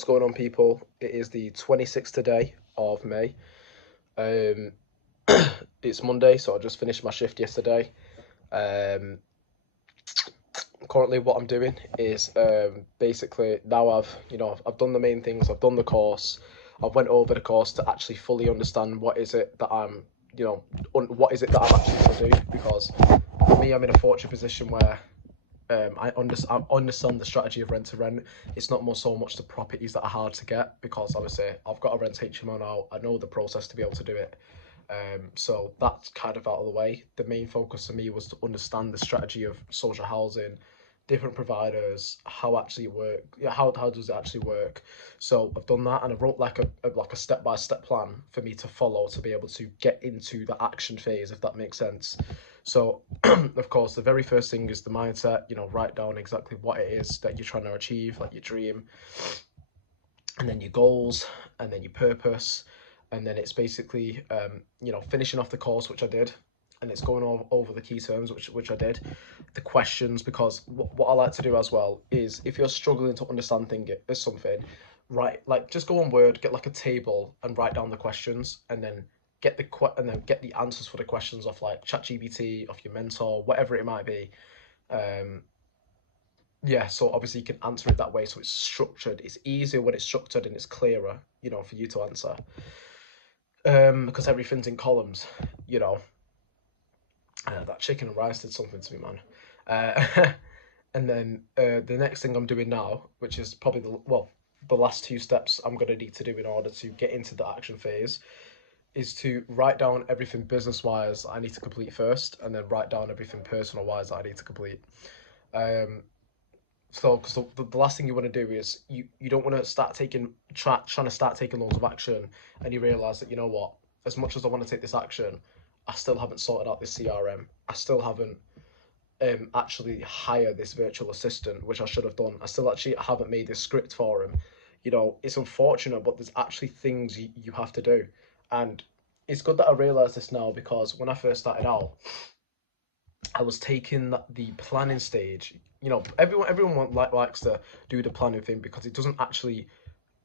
What's going on, people? It is the 26th today of May. Um, it's Monday, so I just finished my shift yesterday. Um, Currently, what I'm doing is basically now I've done the main things. I've done the course. I've went over the course to actually fully understand what is it that what is it that I'm actually to do. Because for me, I'm in a fortunate position where I understand the strategy of rent to rent. It's not more so much the properties that are hard to get, because obviously I've got a rent HMO now. I know the process to be able to do it. So that's kind of out of the way. The main focus for me was to understand the strategy of social housing, different providers, how actually work, yeah, how does it actually work. So I've done that, and I wrote like a step by step plan for me to follow to be able to get into the action phase, if that makes sense. So of course, the very first thing is the mindset. Write down exactly what it is that you're trying to achieve, like your dream, and then your goals, and then your purpose, and then it's basically finishing off the course, which I did, and it's going over the key terms, which I did, the questions, because what I like to do as well is, if you're struggling to understand something, right, like just go on Word, get like a table, and write down the questions, and then get the answers for the questions off like ChatGPT, off your mentor, whatever it might be. Um, yeah, so obviously you can answer it that way, so it's structured. It's easier when it's structured and it's clearer, for you to answer. Because everything's in columns, you know. That chicken and rice did something to me, man. Uh, and then the next thing I'm doing now, which is probably the last two steps I'm gonna need to do in order to get into the action phase, is to write down everything business wise I need to complete first, and then write down everything personal wise I need to complete. Um, So, because the last thing you want to do is you don't want to start trying to start taking loads of action, and you realize that, as much as I want to take this action, I still haven't sorted out this CRM. I still haven't actually hired this virtual assistant, which I should have done. I still actually haven't made this script for him. It's unfortunate, but there's actually things you have to do, and it's good that I realize this now, because when I first started out, I was taking the planning stage. Everyone likes to do the planning thing, because it doesn't actually.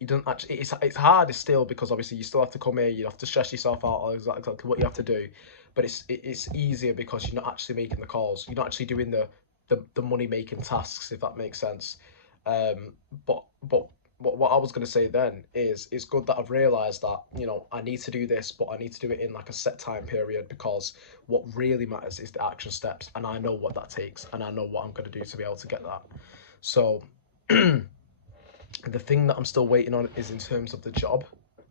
You don't actually. It's hard still, because obviously you still have to come here. You have to stress yourself out on exactly what you have to do, but it's easier because you're not actually making the calls. You're not actually doing the money making tasks, if that makes sense. Um, but what I was going to say then is, it's good that I've realised that, I need to do this, but I need to do it in like a set time period, because what really matters is the action steps, and I know what that takes, and I know what I'm going to do to be able to get that. So the thing that I'm still waiting on is in terms of the job.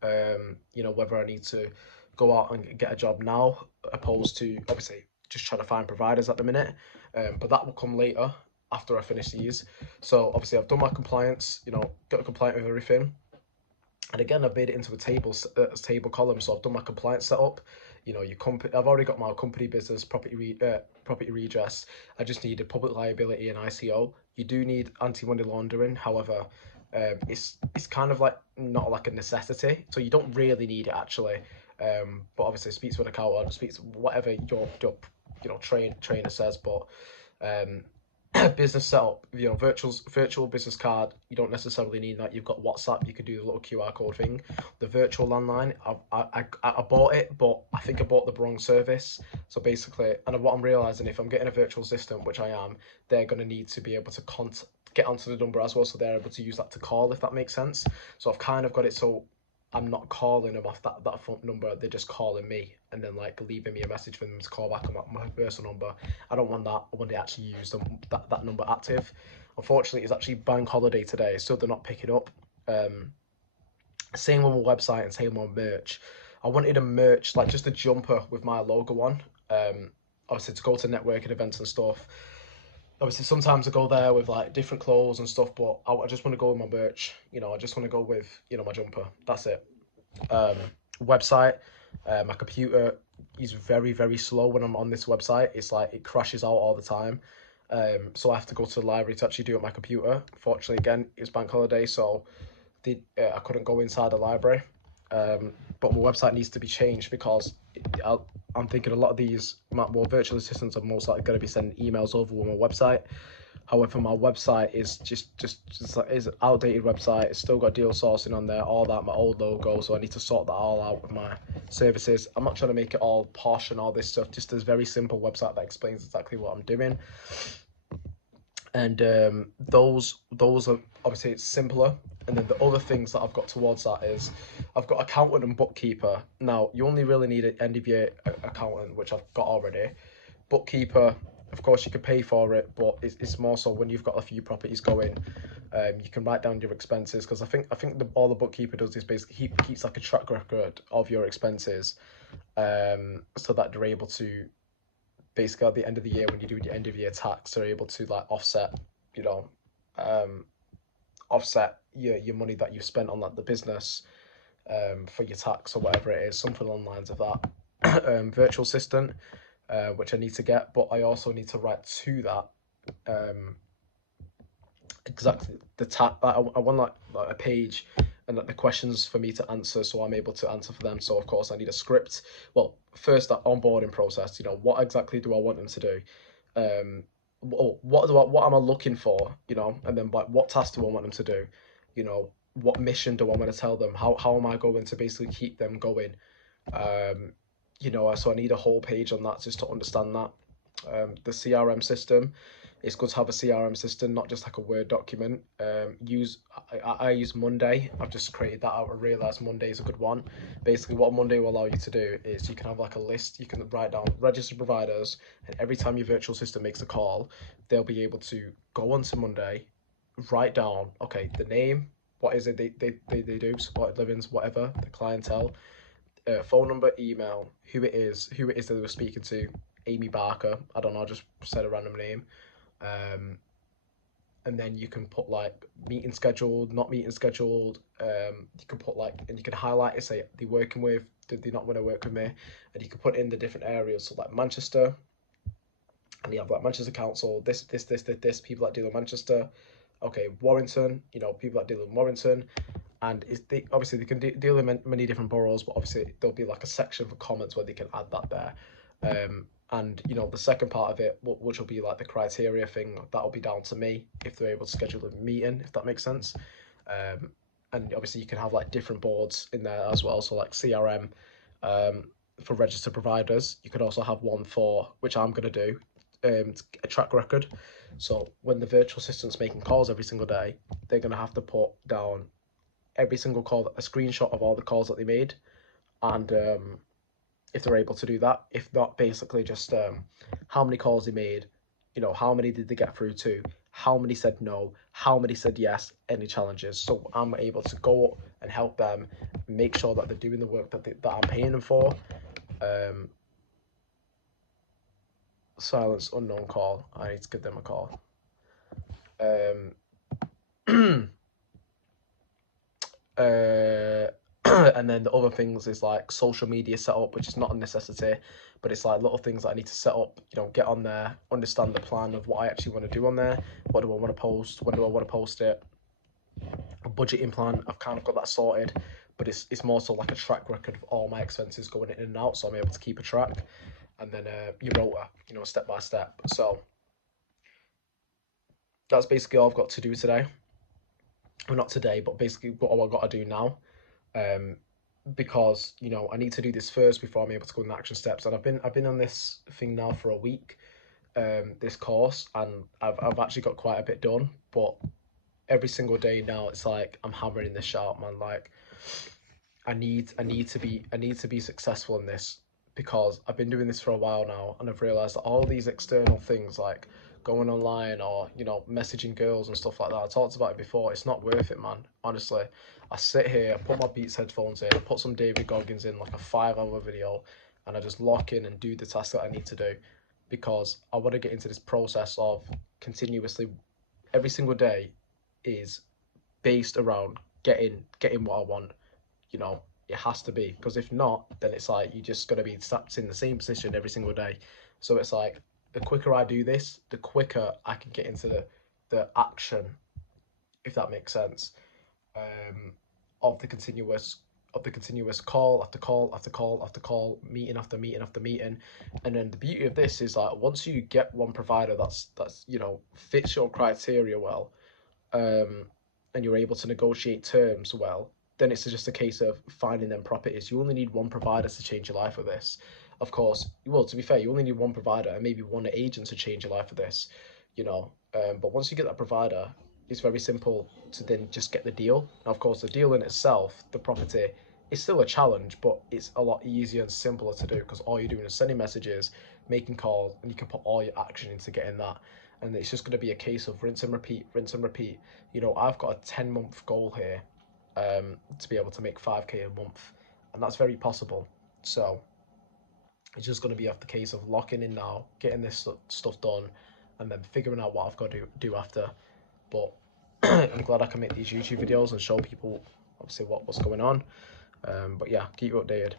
Whether I need to go out and get a job now, opposed to obviously just trying to find providers at the minute. But that will come later, after I finish these. So obviously I've done my compliance, got compliant with everything. And again, I've made it into a table column. So I've done my compliance setup. Your company. I've already got my company business, property redress. I just needed public liability and ICO. You do need anti-money laundering. However, it's kind of like not like a necessity. So you don't really need it, actually. But obviously, speak to an accountant, speak to whatever your trainer says. But um, business setup, virtual business card, you don't necessarily need that. You've got WhatsApp, you can do the little QR code thing. The virtual landline, I bought it, but I think I bought the wrong service. So basically, and what I'm realizing, if I'm getting a virtual assistant, which I am, they're going to need to be able to get onto the number as well, so they're able to use that to call, if that makes sense. So I've kind of got it so I'm not calling them off that phone number. They're just calling me, and then like leaving me a message for them to call back on my personal number. I don't want that. I want to actually use that number active. Unfortunately, it's actually bank holiday today, so they're not picking up. Um, Same with my website, and same with merch. I wanted a merch, like just a jumper with my logo on. Obviously, to go to networking events and stuff. Obviously, sometimes I go there with like different clothes and stuff, but I just want to go with my merch. I just want to go with my jumper. That's it. um, Website. My computer is very, very slow when I'm on this website. It's like it crashes out all the time. So I have to go to the library to actually do it on my computer. Fortunately, again, it's bank holiday, so I couldn't go inside the library. But my website needs to be changed, because I'm thinking a lot of these virtual assistants are most likely going to be sending emails over with my website. However, my website is just like, is an outdated website. It's still got deal sourcing on there, all that, my old logo. So I need to sort that all out with my services. I'm not trying to make it all posh and all this stuff. Just a very simple website that explains exactly what I'm doing. And those are obviously it's simpler. And then the other things that I've got towards that is I've got accountant and bookkeeper. Now you only really need an end of year accountant, which I've got already. Bookkeeper, of course, you could pay for it, but it's more so when you've got a few properties going, you can write down your expenses, because I think all the bookkeeper does is basically he keeps like a track record of your expenses, so that they're able to basically at the end of the year when you do your end of year tax, they're able to like offset, you know, um, offset your money that you've spent on like the business, for your tax or whatever it is, something along the lines of that. Virtual assistant, which I need to get, but I also need to write to that, exactly the I want like a page and like the questions for me to answer, so I'm able to answer for them. So of course I need a script. Well, first that onboarding process. What exactly do I want them to do? What am I looking for? And then like what task do I want them to do? What mission do I want to tell them? How am I going to basically keep them going? Um, so I need a whole page on that just to understand that. The CRM system, it's good to have a CRM system, not just like a Word document. I use Monday. I've just created that out and realized Monday is a good one. Basically, what Monday will allow you to do is you can have like a list. You can write down registered providers, and every time your virtual system makes a call, they'll be able to go onto Monday, write down, okay, the name, what is it they do, supported livings, whatever, the clientele, phone number, email, who it is that they were speaking to. Amy Barker, I don't know, just said a random name. Um, and then you can put like meeting scheduled, not meeting scheduled. You can put like, and you can highlight it, say they working with, did they not want to work with me, and you can put in the different areas. So like Manchester, and you have like Manchester Council, this people that deal with Manchester. Okay, Warrington, people that deal with Warrington, and obviously they can deal in many different boroughs, but obviously there'll be like a section for comments where they can add that there. And the second part of it, which will be like the criteria thing, that'll be down to me if they're able to schedule a meeting, if that makes sense. Um, and obviously you can have like different boards in there as well, so like CRM, um, for registered providers. You could also have one for, which I'm going to do, a track record. So when the virtual assistant's making calls every single day, they're going to have to put down every single call, a screenshot of all the calls that they made, and if they're able to do that. If not, basically just how many calls they made, how many did they get through to, how many said no, how many said yes, any challenges. So I'm able to go and help them make sure that they're doing the work that I'm paying them for. Um, Silence unknown call. I need to give them a call. Uh, and then the other things is like social media setup, which is not a necessity, but it's like little things that I need to set up, get on there, understand the plan of what I actually want to do on there. What do I want to post? When do I want to post it? A budgeting plan, I've kind of got that sorted, but it's more so like a track record of all my expenses going in and out, so I'm able to keep a track. And then your rota, step by step. So that's basically all I've got to do today. Well, not today, but basically what I've got to do now. Um, because I need to do this first before I'm able to go in the action steps. And I've been on this thing now for a week, this course, and I've actually got quite a bit done. But every single day now, it's like I'm hammering this shit out, man. Like I need to be successful in this, because I've been doing this for a while now, and I've realized that all these external things like going online or messaging girls and stuff like that, I talked about it before, it's not worth it, man. Honestly, I sit here, I put my Beats headphones in, I put some David Goggins in, like a 5 hour video, and I just lock in and do the task that I need to do, because I want to get into this process of continuously, every single day is based around getting what I want. It has to be, because if not, then it's like you're just gonna be sat in the same position every single day. So it's like the quicker I do this, the quicker I can get into the action, if that makes sense, um, of the continuous of the continuous call after call after call after call, meeting after meeting after meeting. And then the beauty of this is like once you get one provider that's you know fits your criteria well, and you're able to negotiate terms well, then it's just a case of finding them properties. You only need one provider to change your life with this. Of course, well, to be fair, you only need one provider and maybe one agent to change your life with this, you know. But once you get that provider, it's very simple to then just get the deal. Now, of course, the deal in itself, the property, is still a challenge, but it's a lot easier and simpler to do because all you're doing is sending messages, making calls, and you can put all your action into getting that. And it's just going to be a case of rinse and repeat, rinse and repeat. You know, I've got a 10-month goal here, to be able to make 5K a month, and that's very possible. So it's just going to be off the case of locking in now, getting this stuff done, and then figuring out what I've got to do after. But I'm glad I can make these YouTube videos and show people obviously what's going on. But yeah, keep you updated.